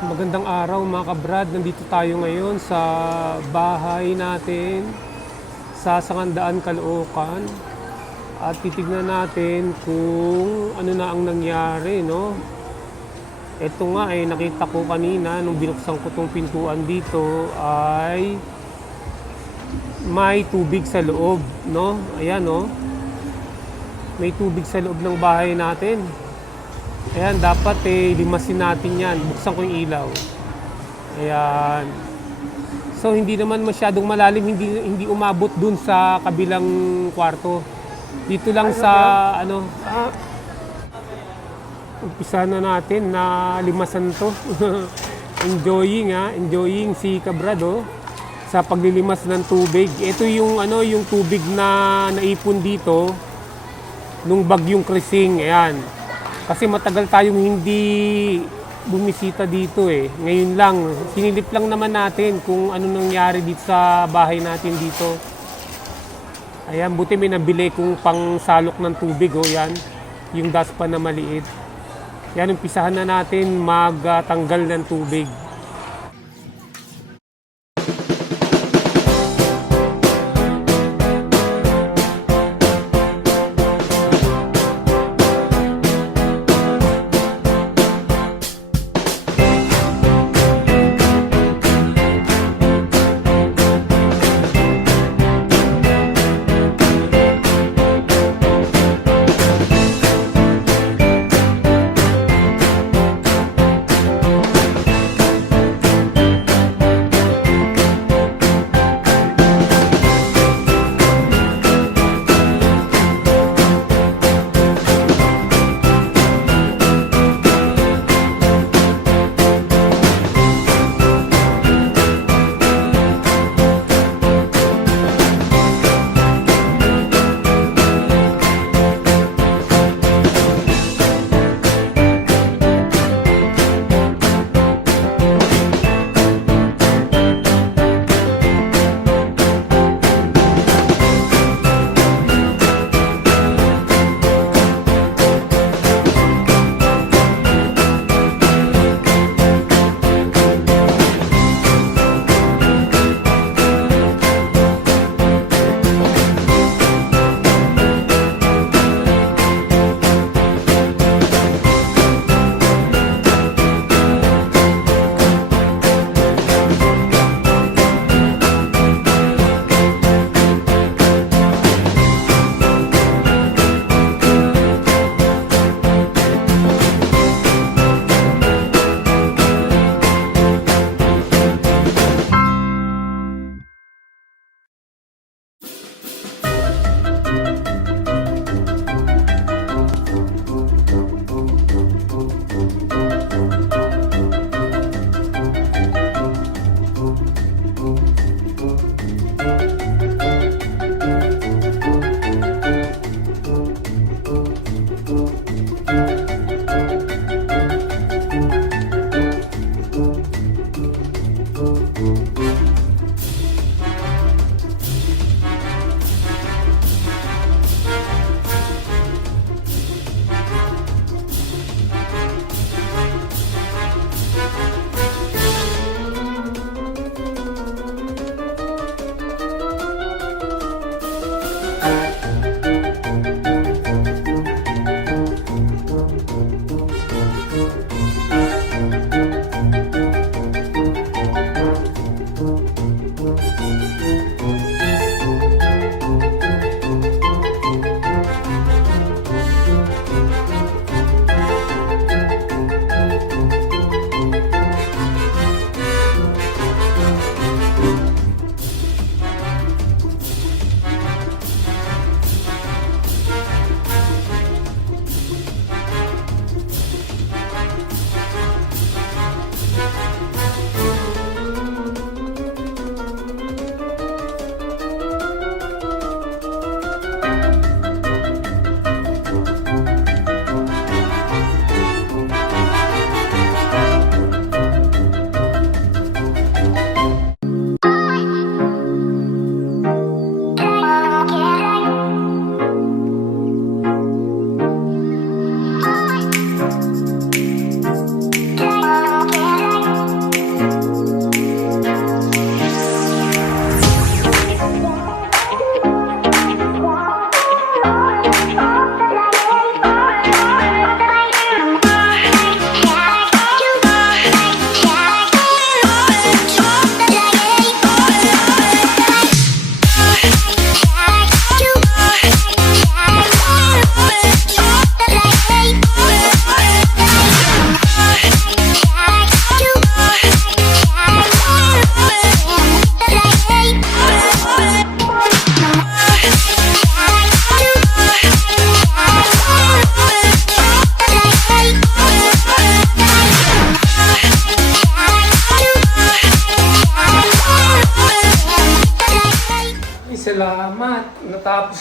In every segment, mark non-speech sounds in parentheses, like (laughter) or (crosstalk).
Magandang araw mga kabrad. Nandito tayo ngayon sa bahay natin sa Sangandaan, Caloocan. At titignan natin kung ano na ang nangyari, no? Ito nga ay nakita ko kanina nung binuksan ko tong pintuan dito ay may tubig sa loob, no? Ayan, no? May tubig sa loob ng bahay natin. Ayan, dapat eh, limasin natin yan. Buksan ko yung ilaw. Ayan. So, hindi naman masyadong malalim. Hindi, hindi umabot dun sa kabilang kwarto. Dito lang sa, ano, ah, umpisa na natin na limasan to. (laughs) enjoying ha, enjoying si Cabrado sa paglilimas ng tubig. Ito yung ano, yung tubig na naipon dito nung bagyong Krising. Ayan. Kasi matagal tayong hindi bumisita dito eh. Ngayon lang, sinilip lang naman natin kung ano nangyari dito sa bahay natin dito. Ayan, buti may nabili kong pang salok ng tubig, oh, yan. Yung daspa na maliit. Yan, umpisahan na natin magtanggal ng tubig.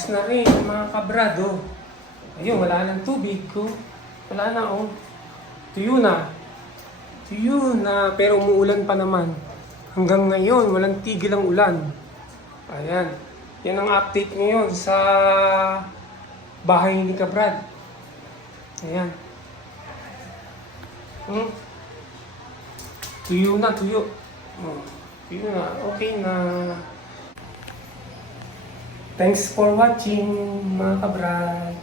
Na rin, mga kabrado. Ayun, wala nang tubig ko. Wala na, oh. Tuyo na. Tuyo na, pero umuulan pa naman. Hanggang ngayon, walang tigil ang ulan. Ayan. Yan ang update ngayon sa bahay ni Kabrad. Ayan. Hmm. Tuyo na, tuyo. Oh, tuyo na. Okay na. Thanks for watching, mga kabrad.